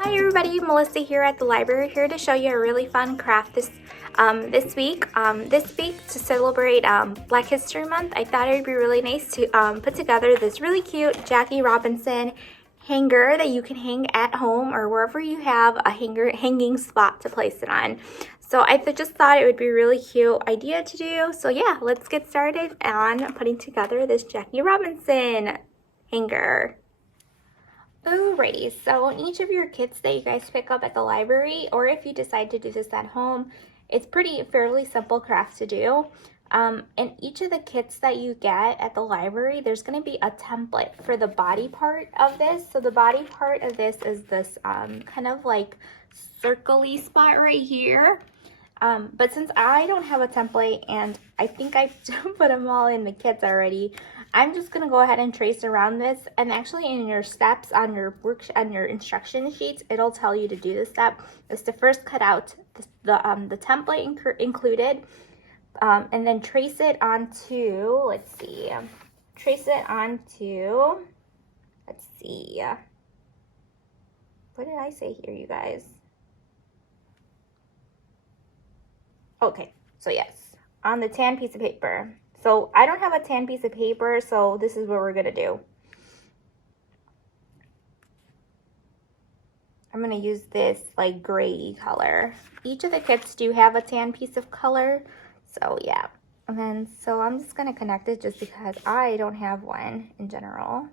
Hi everybody, Melissa here at the library, here to show you a really fun craft this week. This week, to celebrate Black History Month, I thought it would be really nice to put together this really cute Jackie Robinson hanger that you can hang at home or wherever you have a hanging spot to place it on. So I just thought it would be a really cute idea to do. So yeah, let's get started on putting together this Jackie Robinson hanger. Alrighty, so in each of your kits that you guys pick up at the library, or if you decide to do this at home, it's fairly simple craft to do. In each of the kits that you get at the library, there's going to be a template for the body part of this. So the body part of this is this kind of like circle-y spot right here. But since I don't have a template and I think I've put them all in the kits already, I'm just going to go ahead and trace around this. And actually in your steps on your instruction sheets, it'll tell you to do this step is to first cut out the template included, and then trace it onto, let's see, what did I say here, you guys? Okay, so yes, on the tan piece of paper. So I don't have a tan piece of paper, so this is what we're gonna do. I'm gonna use this like gray color. Each of the kits do have a tan piece of color, so yeah. And then, so I'm just gonna connect it just because I don't have one in general.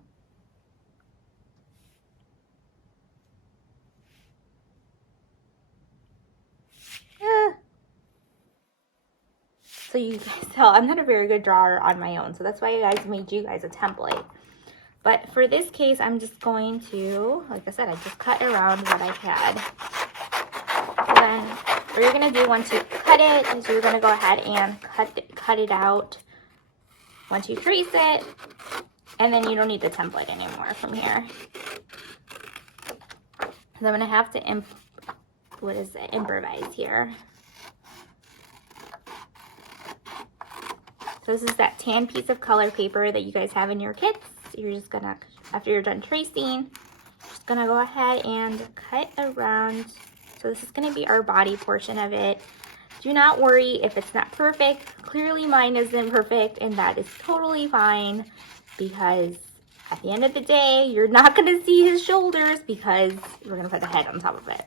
So you guys tell, I'm not a very good drawer on my own, so that's why I made you guys a template. But for this case, I'm just going to, like I said, I just cut around what I had. So then what you're going to do once you cut it is you're going to go ahead and cut it out once you trace it. And then you don't need the template anymore from here. So I'm going to have to improvise here. So this is that tan piece of color paper that you guys have in your kits. You're just gonna, after you're done tracing, just gonna go ahead and cut around. So this is gonna be our body portion of it. Do not worry if it's not perfect. Clearly mine isn't perfect, and that is totally fine, because at the end of the day, you're not gonna see his shoulders because we're gonna put the head on top of it.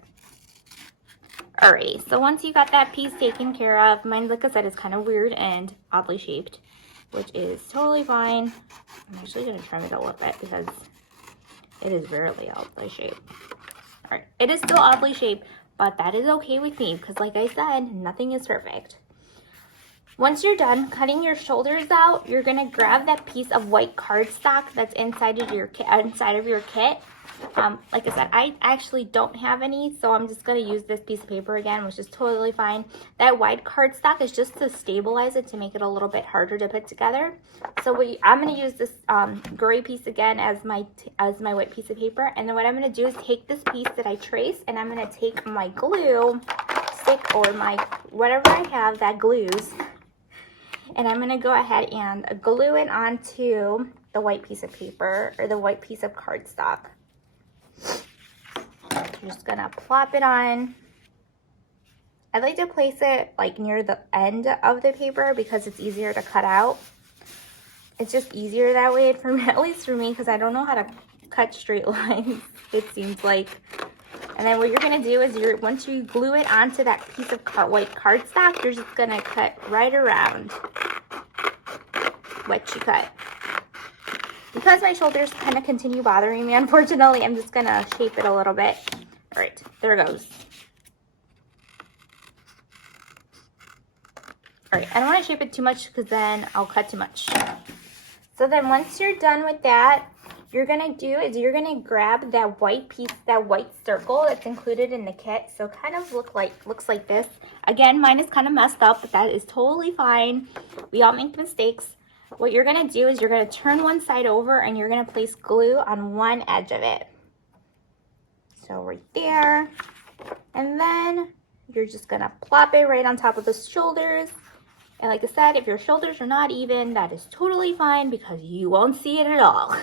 Alrighty, so once you got that piece taken care of, mine, like I said, is kind of weird and oddly shaped, which is totally fine. I'm actually going to trim it a little bit because it is rarely oddly shaped. Alright, it is still oddly shaped, but that is okay with me because, like I said, nothing is perfect. Once you're done cutting your shoulders out, you're going to grab that piece of white cardstock that's inside of your kit. Like I said, I actually don't have any, so I'm just going to use this piece of paper again, which is totally fine. That white cardstock is just to stabilize it, to make it a little bit harder to put together. So I'm going to use this gray piece again as my white piece of paper, and then what I'm going to do is take this piece that I traced, and I'm going to take my glue stick or my whatever I have that glues, and I'm going to go ahead and glue it onto the white piece of paper or the white piece of cardstock. You're just gonna plop it on. I like to place it like near the end of the paper because it's easier to cut out. It's just easier that way for me, at least for me, because I don't know how to cut straight lines, it seems like. And then what you're gonna do is once you glue it onto that piece of white cardstock, you're just gonna cut right around what you cut. Because my shoulders kind of continue bothering me, unfortunately, I'm just going to shape it a little bit. All right, there it goes. All right, I don't want to shape it too much because then I'll cut too much. So then once you're done with that, you're going to do is you're going to grab that white piece, that white circle that's included in the kit. So kind of looks like this. Again, mine is kind of messed up, but that is totally fine. We all make mistakes. What you're going to do is you're going to turn one side over and you're going to place glue on one edge of it. So right there. And then you're just going to plop it right on top of the shoulders. And like I said, if your shoulders are not even, that is totally fine because you won't see it at all.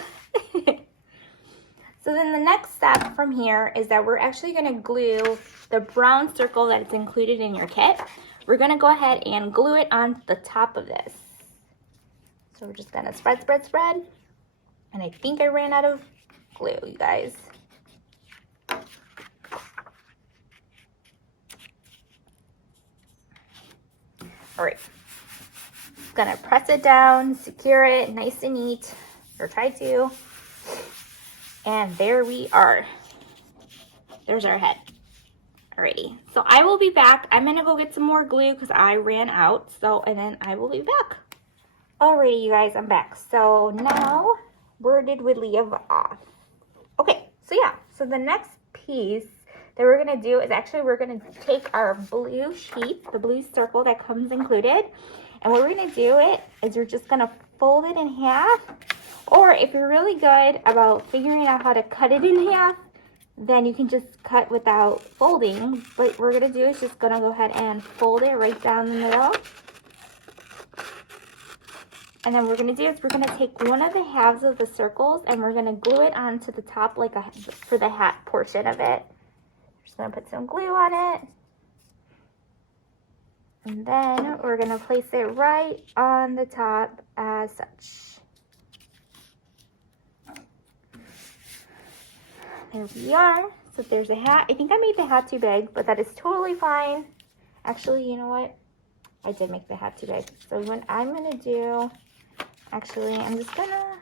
So then the next step from here is that we're actually going to glue the brown circle that's included in your kit. We're going to go ahead and glue it on the top of this. So we're just going to spread, spread, spread. And I think I ran out of glue, you guys. All right. Gonna press it down, secure it nice and neat, or try to. And there we are. There's our head. Alrighty, so I will be back. I'm gonna go get some more glue because I ran out. And then I will be back. Alrighty, you guys, I'm back. So now, where did we leave off? Okay, so yeah, so the next piece that we're gonna do is actually we're gonna take our blue sheet, the blue circle that comes included, and what we're gonna do is we're just gonna fold it in half, or if you're really good about figuring out how to cut it in half, then you can just cut without folding. What we're gonna do is just gonna go ahead and fold it right down the middle. And then what we're gonna do is we're gonna take one of the halves of the circles and we're gonna glue it onto the top for the hat portion of it. Just gonna put some glue on it. And then we're gonna place it right on the top as such. There we are. So there's a hat. I think I made the hat too big, but that is totally fine. Actually, you know what? I did make the hat too big. So what I'm gonna do, actually, I'm just gonna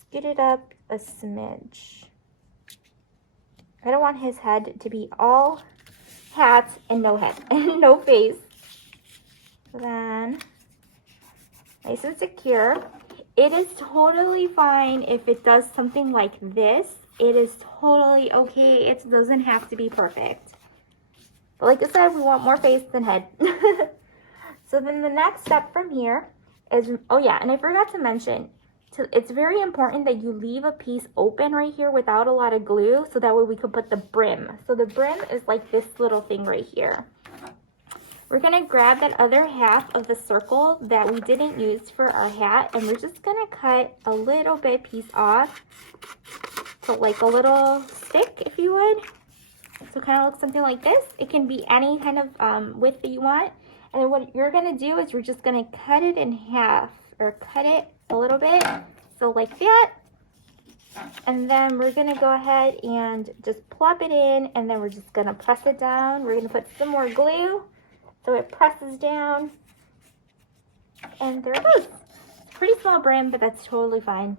scoot it up a smidge. I don't want his head to be all hat and no head and no face. Then, nice and secure. It is totally fine if it does something like this. It is totally okay. It doesn't have to be perfect. But like I said, we want more face than head. So then the next step from here is, oh yeah, and I forgot to mention, it's very important that you leave a piece open right here without a lot of glue, so that way we could put the brim. So the brim is like this little thing right here. We're gonna grab that other half of the circle that we didn't use for our hat, and we're just gonna cut a little bit piece off. So like a little stick, if you would. So it kind of looks something like this. It can be any kind of width that you want. And then what you're gonna do is we're just gonna cut it in half, or cut it a little bit, so like that. And then we're gonna go ahead and just plop it in, and then we're just gonna press it down. We're gonna put some more glue, so it presses down. And there it goes. It's a pretty small brim, but that's totally fine.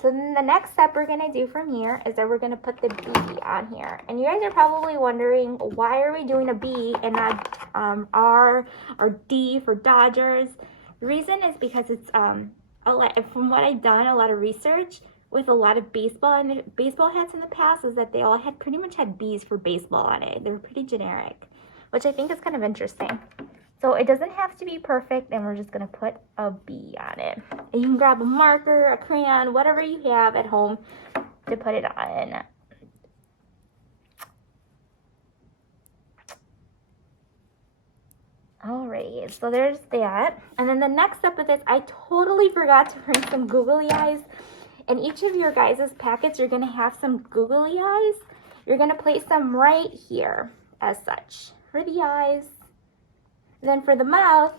So then the next step we're gonna do from here is that we're gonna put the B on here. And you guys are probably wondering, why are we doing a B and not R or D for Dodgers? The reason is because it's, from what I've done, a lot of research with a lot of baseball hats in the past is that they all pretty much had B's for baseball on it. They were pretty generic, which I think is kind of interesting. So it doesn't have to be perfect, and we're just gonna put a B on it. And you can grab a marker, a crayon, whatever you have at home to put it on. Alright, so there's that. And then the next step of this, I totally forgot to bring some googly eyes. In each of your guys' packets, you're gonna have some googly eyes. You're gonna place them right here as such for the eyes. And then for the mouth,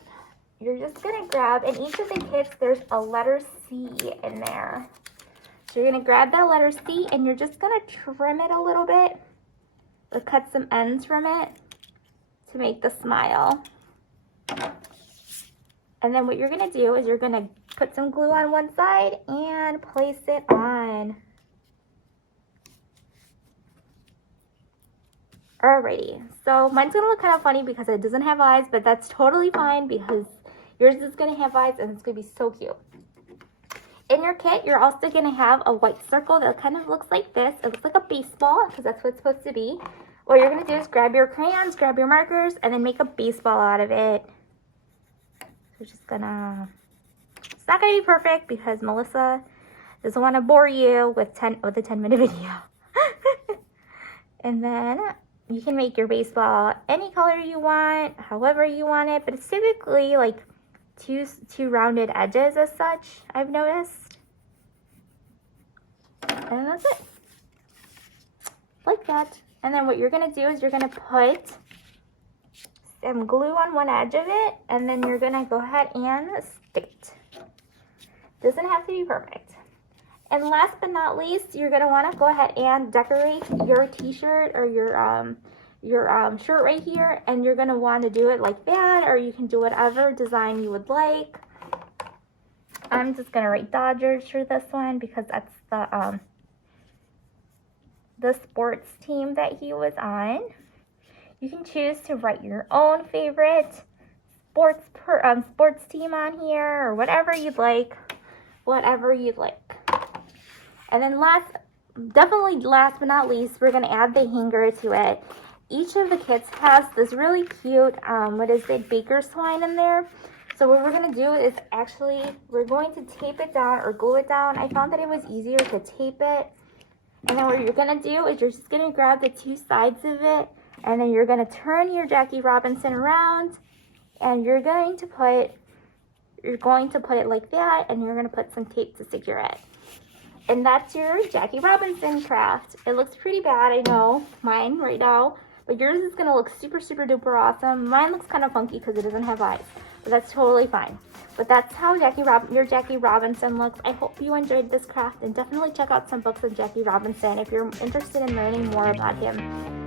you're just gonna grab, in each of the kits, there's a letter C in there. So you're gonna grab that letter C and you're just gonna trim it a little bit, or cut some ends from it to make the smile. And then what you're gonna do is you're gonna put some glue on one side and place it on. Alrighty, so mine's gonna look kind of funny because it doesn't have eyes, but that's totally fine because yours is gonna have eyes and it's gonna be so cute. In your kit, you're also gonna have a white circle that kind of looks like this. It looks like a baseball because that's what it's supposed to be. What you're gonna do is grab your crayons, grab your markers, and then make a baseball out of it. We're just gonna, it's not gonna be perfect because Melissa doesn't wanna bore you with a 10-minute video. And then you can make your baseball any color you want, however you want it, but it's typically like two rounded edges as such, I've noticed. And that's it. Like that. And then what you're going to do is you're going to put some glue on one edge of it, and then you're going to go ahead and stick it. Doesn't have to be perfect. And last but not least, you're going to want to go ahead and decorate your t-shirt or your shirt right here, and you're going to want to do it like that, or you can do whatever design you would like. I'm just going to write Dodgers for this one because that's the sports team that he was on. You can choose to write your own favorite sports team on here, or whatever you'd like. And then definitely last but not least, we're going to add the hanger to it. Each of the kits has this really cute, baker's twine in there. So what we're going to do is we're going to tape it down or glue it down. I found that it was easier to tape it. And then what you're going to do is you're just going to grab the two sides of it, and then you're going to turn your Jackie Robinson around, and you're going to put it like that, and you're going to put some tape to secure it. And that's your Jackie Robinson craft. It looks pretty bad, I know, mine right now, but yours is going to look super, super duper awesome. Mine looks kind of funky because it doesn't have eyes, but that's totally fine. But that's how your Jackie Robinson looks. I hope you enjoyed this craft, and definitely check out some books of Jackie Robinson if you're interested in learning more about him.